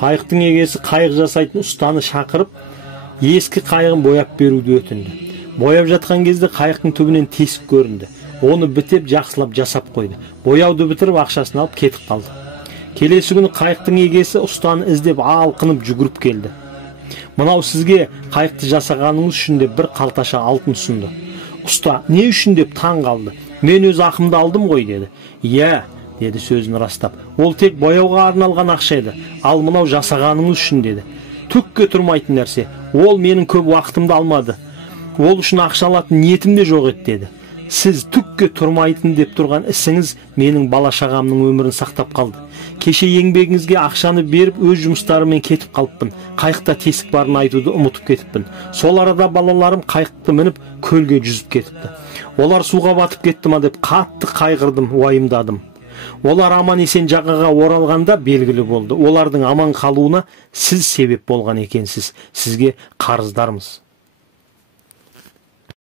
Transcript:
Қайықтың егесі қайық жасайтын ұстаны шақырып, ескі қайығын бояп беруді өтінді. Бояп жатқан кезде қайықтың түбінен тесік көрінді. Оны бітеп жақсылап жасап қойды. Бояуды бітіріп ақшасын алып кетіп қалды. Келесі күні қайықтың егесі ұстаны іздеп алқынып жүгіріп келді. Мынау сізге қайықты жасағаныңыз үшін деп бір қалташа алтын ұсынды. Ұста не үшін деп таң қалды. Мен өз ақымды алдым ғой деді. Иә, деді сөзін растап. Ол тек бояуға арналған ақша еді. Ал мынау жасағаныңыз үшін деді. Түкке тұрмайтын нәрсе. Ол менің көп уақытымды алмады. Ол үшін ақша алатын ниетім де жоқ еді деді. Сіз түкке тұрмайтын деп тұрған ісіңіз менің бала-шағамның өмірін сақтап қалды. Кеше еңбегіңізге ақшаны беріп өз жұмыстарымен кетіп қалыппын. Қайықта тесік барын айтуды ұмытып кетіппін. Сол арада балаларым қайықты мініп көлге жүзіп кетіпті. Олар суға батып кетті ма деп қатты қайғырдым, уайымдадым. Олар аман есен жағаға оралғанда белгілі болды. Олардың аман қалуына сіз себеп болған екенсіз. Сізге қарыздармыз.